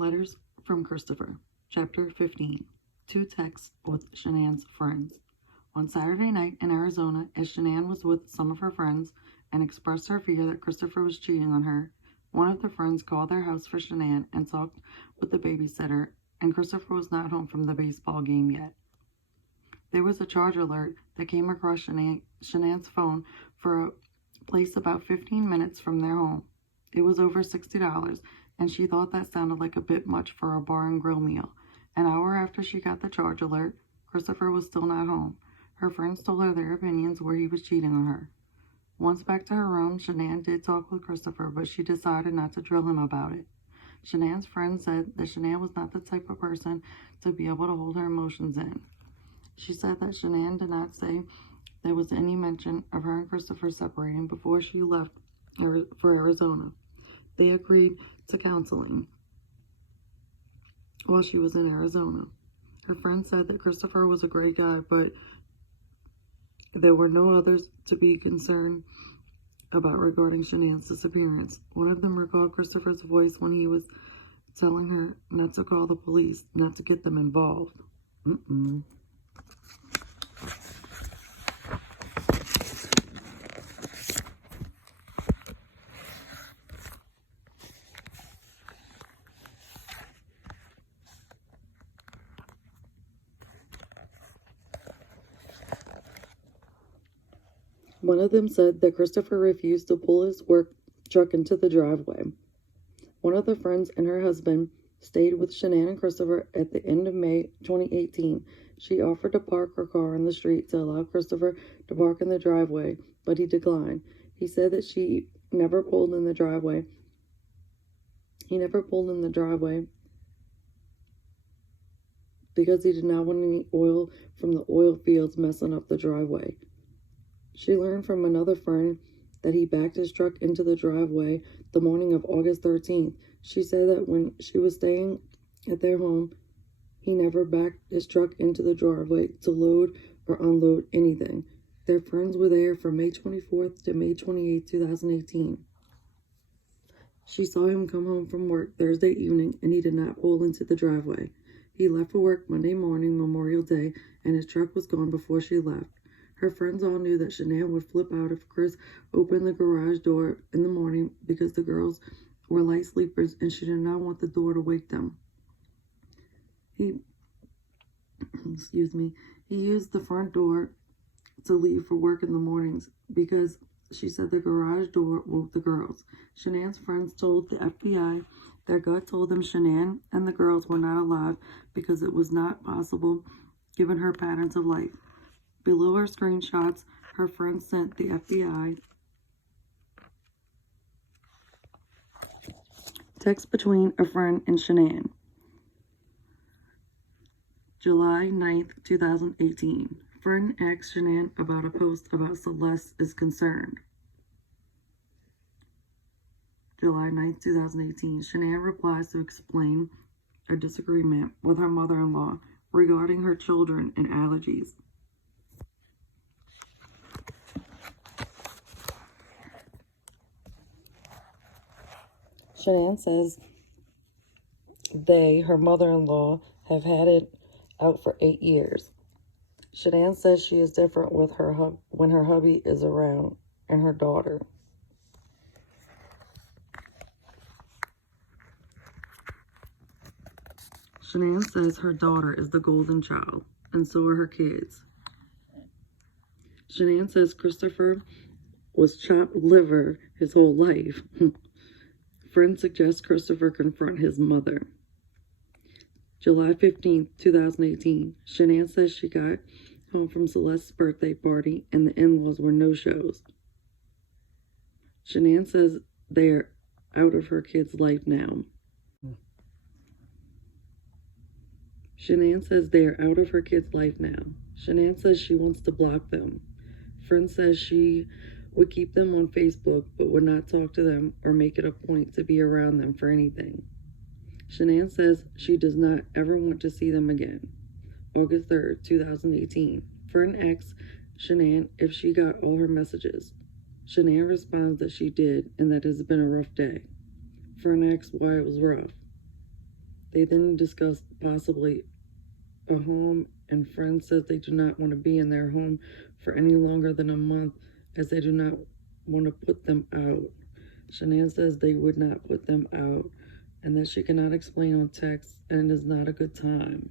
Letters from Christopher, Chapter 15. Two texts with Shanann's friends. One Saturday night in Arizona, as Shanann was with some of her friends and expressed her fear that Christopher was cheating on her, one of the friends called their house for Shanann and talked with the babysitter, and Christopher was not home from the baseball game yet. There was a charge alert that came across Shanann's phone for a place about 15 minutes from their home. It was over $60, and she thought that sounded like a bit much for a bar and grill meal. An hour after she got the charge alert, Christopher was still not home. Her friends told her their opinions where he was cheating on her. Once back to her room, Shanann did talk with Christopher, but she decided not to drill him about it. Shanann's friend said that Shanann was not the type of person to be able to hold her emotions in. She said that Shanann did not say there was any mention of her and Christopher separating before she left for Arizona. They agreed to counseling while she was in Arizona. Her friend said that Christopher was a great guy, but there were no others to be concerned about regarding Shanann's disappearance. One of them recalled Christopher's voice when he was telling her not to call the police, not to get them involved. One of them said that Christopher refused to pull his work truck into the driveway. One of the friends and her husband stayed with Shanann and Christopher at the end of May 2018. She offered to park her car on the street to allow Christopher to park in the driveway, but he declined. He said that he never pulled in the driveway because he did not want any oil from the oil fields messing up the driveway. She learned from another friend that he backed his truck into the driveway the morning of August 13th. She said that when she was staying at their home, he never backed his truck into the driveway to load or unload anything. Their friends were there from May 24th to May 28th, 2018. She saw him come home from work Thursday evening, and he did not pull into the driveway. He left for work Monday morning, Memorial Day, and his truck was gone before she left. Her friends all knew that Shanann would flip out if Chris opened the garage door in the morning because the girls were light sleepers and she did not want the door to wake them. He used the front door to leave for work in the mornings because she said the garage door woke the girls. Shanann's friends told the FBI their gut told them Shanann and the girls were not alive because it was not possible given her patterns of life. Below her screenshots, her friends sent the FBI text between a friend and Shanann. July 9th, 2018. Friend asked Shanann about a post about Celeste is concerned. July 9th, 2018. Shanann replies to explain a disagreement with her mother-in-law regarding her children and allergies. Shanann says her mother-in-law, have had it out for 8 years. Shanann says she is different with when her hubby is around and her daughter. Shanann says her daughter is the golden child, and so are her kids. Shanann says Christopher was chopped liver his whole life. Friends suggest Christopher confront his mother. July 15th, 2018. Shanann says she got home from Celeste's birthday party and the in-laws were no-shows. Shanann says they are out of her kid's life now. Shanann says they are out of her kid's life now. Shanann says she wants to block them. Friend says she would keep them on Facebook but would not talk to them or make it a point to be around them for anything. Shanann says she does not ever want to see them again. August 3rd, 2018. Friend asks Shanann if she got all her messages. Shanann responds that she did and that it has been a rough day. Friend asks why it was rough. They then discussed possibly a home, and friends said they do not want to be in their home for any longer than a month, as they do not want to put them out. Shanann says they would not put them out, and that she cannot explain on text, and it is not a good time.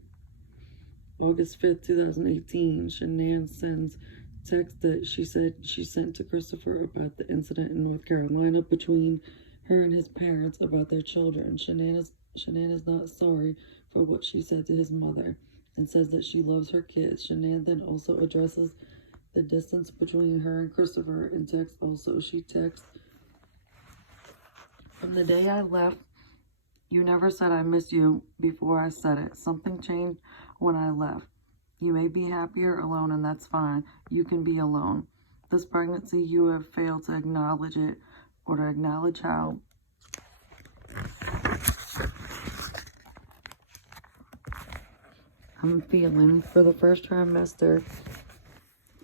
August 5th, 2018, Shanann sends text that she said she sent to Christopher about the incident in North Carolina between her and his parents about their children. Shanann is not sorry for what she said to his mother and says that she loves her kids. Shanann then also addresses the distance between her and Christopher in text also. She texts, "From the day I left, you never said I miss you before I said it. Something changed when I left. You may be happier alone, and that's fine. You can be alone. This pregnancy, you have failed to acknowledge it or to acknowledge how I'm feeling. For the first trimester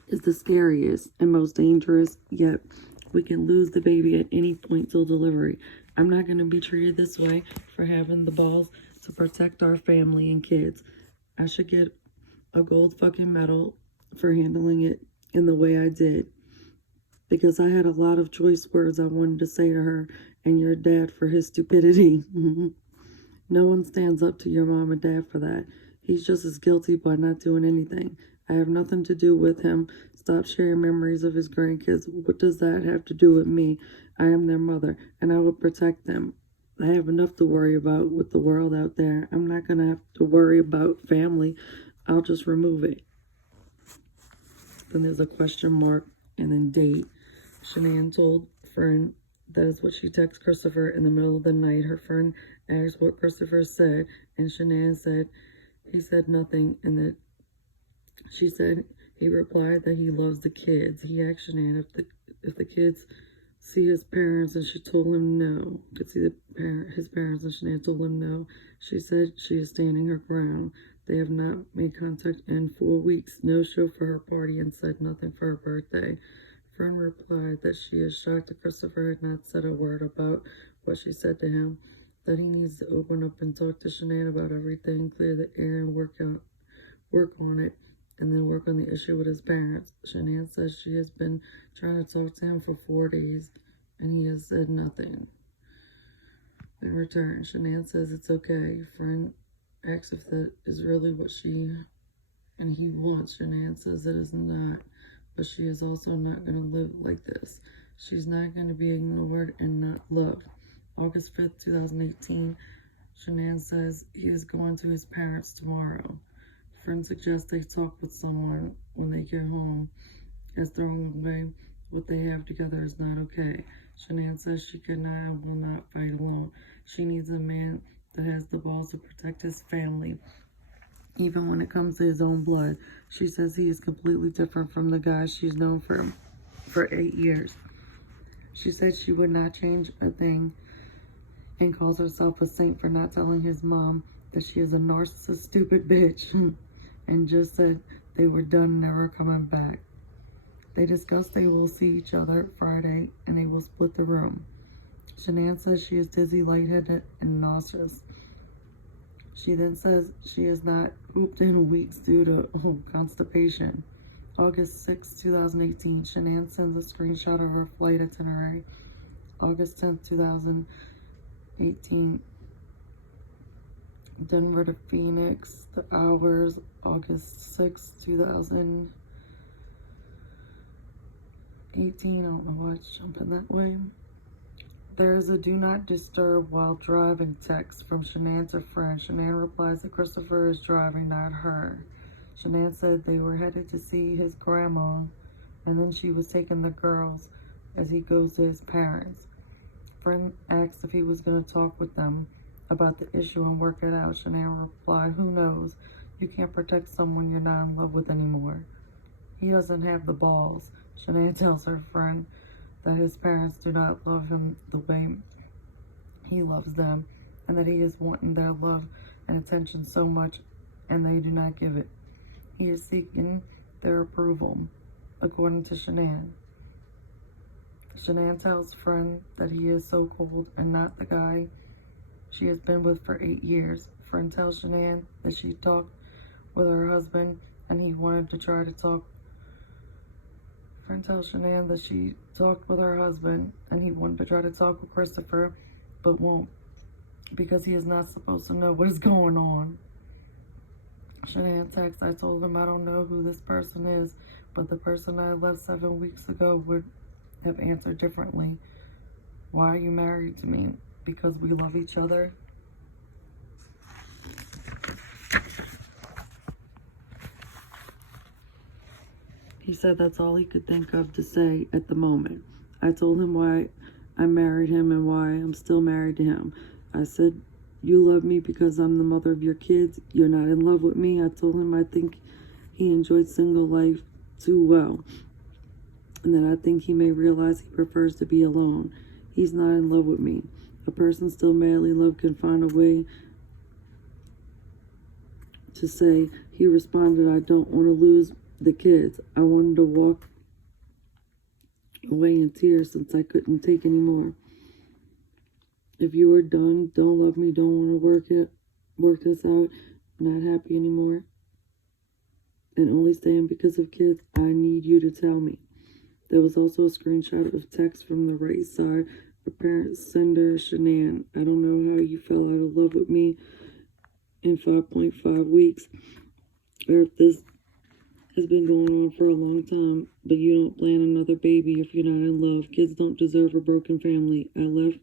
is the scariest and most dangerous, yet we can lose the baby at any point till delivery. I'm not going to be treated this way for having the balls to protect our family and kids. I should get a gold fucking medal for handling it in the way I did, because I had a lot of choice words I wanted to say to her and your dad for his stupidity. No one stands up to your mom and dad for that. He's just as guilty by not doing anything. I have nothing to do with him. Stop sharing memories of his grandkids. What does that have to do with me? I am their mother, and I will protect them. I have enough to worry about with the world out there. I'm not going to have to worry about family. I'll just remove it." Then there's a question mark and then date. Shanann told Fern that is what she texted Christopher in the middle of the night. Her friend asked what Christopher said, and Shanann said he said nothing, and that she said he replied that he loves the kids. He asked Shanann if the kids see his parents, and she told him no. Could see his parents, and Shanann told him no. She said she is standing her ground. They have not made contact in 4 weeks. No show for her party, and said nothing for her birthday. Fern replied that she is shocked that Christopher had not said a word about what she said to him, that he needs to open up and talk to Shanann about everything, clear the air, and work on it, and then work on the issue with his parents. Shanann says she has been trying to talk to him for 4 days, and he has said nothing. In return, Shanann says it's okay. Fern asks if that is really what she and he wants. Shanann says it is not, but she is also not going to live like this. She's not going to be ignored and not loved. August 5th, 2018, Shanann says he is going to his parents tomorrow. Friends suggest they talk with someone when they get home, as throwing away what they have together is not okay. Shanann says she cannot and will not fight alone. She needs a man that has the balls to protect his family, even when it comes to his own blood. She says he is completely different from the guy she's known for 8 years. She said she would not change a thing and calls herself a saint for not telling his mom that she is a narcissist, stupid bitch, and just said they were done, never coming back. They discuss they will see each other Friday, and they will split the room. Shanann says she is dizzy, lightheaded, and nauseous. She then says she has not pooped in weeks due to constipation. August 6, 2018, Shanann sends a screenshot of her flight itinerary. August 10, 2018, Denver to Phoenix, the hours. August 6, 2018, I don't know why it's jumping that way. There is a do not disturb while driving text from Shanann to Fern. Shanann replies that Christopher is driving, not her. Shanann said they were headed to see his grandma, and then she was taking the girls as he goes to his parents. Fern asked if he was going to talk with them about the issue and work it out. Shanann replied, "Who knows? You can't protect someone you're not in love with anymore. He doesn't have the balls." Shanann tells her friend that his parents do not love him the way he loves them, and that he is wanting their love and attention so much, and they do not give it. He is seeking their approval, according to Shanann. Shanann tells friend that he is so cold and not the guy she has been with for 8 years. Friend tells Shanann that she talked with her husband and he wanted to try to talk. Friend tells Shanann that she talked with her husband and he wanted to try to talk with Christopher, but won't because he is not supposed to know what is going on. Shanann texts, I told him I don't know who this person is, but the person I left 7 weeks ago would have answered differently. Why are you married to me? Because we love each other. He said that's all he could think of to say at the moment. I told him why I married him and why I'm still married to him. I said, you love me because I'm the mother of your kids. You're not in love with me. I told him I think he enjoyed single life too well, and that I think he may realize he prefers to be alone. He's not in love with me. A person still madly in love can find a way to say. He responded, I don't want to lose the kids. I wanted to walk away in tears since I couldn't take any more. If you are done, don't love me, don't want to work this out, not happy anymore, and only staying because of kids, I need you to tell me. There was also a screenshot of text from the right side. Apparent sender, Shanann, I don't know how you fell out of love with me in 5.5 weeks, or if this has been going on for a long time, but you don't plan another baby if you're not in love. Kids don't deserve a broken family. I left,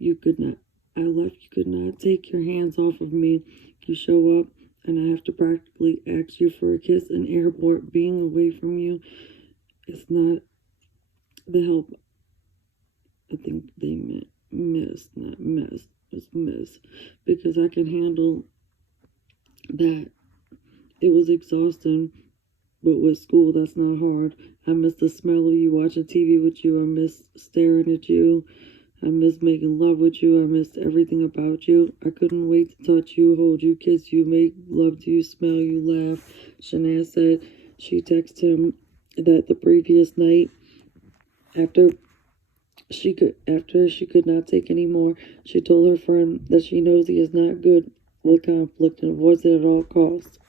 you could not take your hands off of me. You show up, and I have to practically ask you for a kiss in airport. Being away from you is not the help. I think they meant miss, not mess. It's miss. Because I can handle that. It was exhausting, but with school, that's not hard. I miss the smell of you watching TV with you. I miss staring at you. I miss making love with you. I missed everything about you. I couldn't wait to touch you, hold you, kiss you, make love to you, smell you, laugh. Shanann said she texted him that the previous night, after she could not take any more, she told her friend that she knows he is not good with conflict and avoids it at all costs.